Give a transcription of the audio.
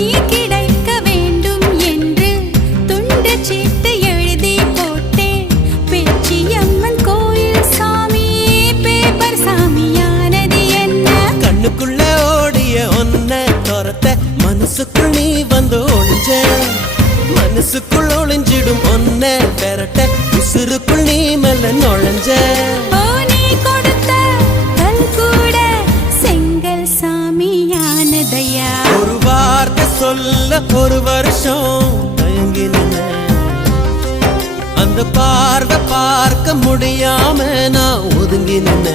நீ கிடைக்க வேண்டும் என்று துண்டு சீட்டு எழுதி போட்டேன். பேச்சியம்மன் கோயில் சாமி பேப்பர் சாமியானது என்ன? கண்ணுக்குள்ள ஓடிய ஒன்ன துரத்த மனசுக்குள் நீ வந்து ஒளிஞ்ச. மனசுக்குள் ஒளிஞ்சிடும் ஒன்ன பெறட்ட உசுருக்குள் நீ மெல்ல நுழைஞ்ச. ஓ நீ கொடுத்த கல் கூட செங்கல் சாமியானதையா? ஒரு வார்த்தை சொல்ல ஒரு வருஷம் தயங்கி நின்ன. அந்த பார்வை பார்க்க முடியாம நான் ஒதுங்கி நின்ன.